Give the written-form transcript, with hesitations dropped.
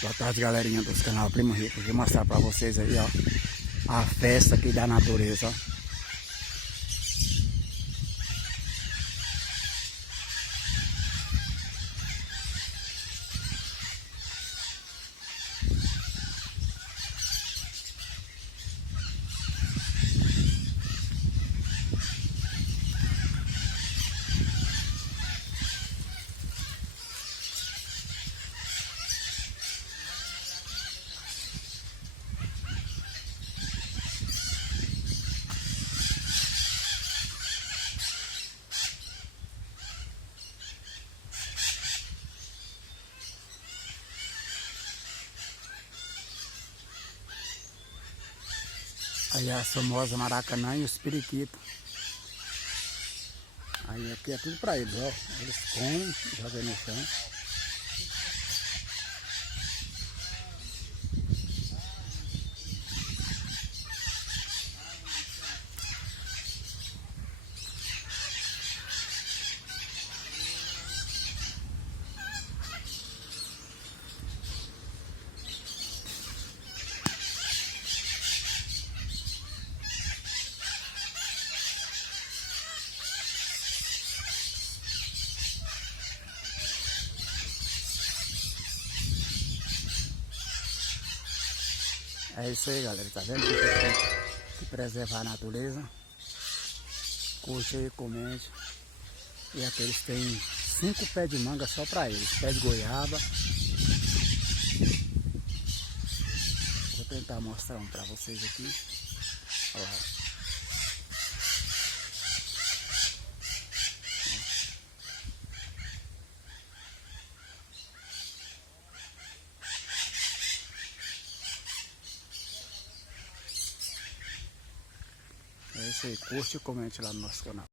Boa tarde, galerinha do canal Primo Rico. Vou mostrar pra vocês aí, ó, a festa aqui da natureza, ó. Aí a famosa Maracanã e os periquitos. Aí aqui é tudo pra eles, ó. Eles comem, jogam no chão. É isso aí, galera, tá vendo? Que preservar a natureza. Curte aí, comente. E aqui eles têm 5 pés de manga só pra eles. Pé de goiaba. Vou tentar mostrar um pra vocês aqui. Olha lá. É isso aí, curte e comente lá no nosso canal.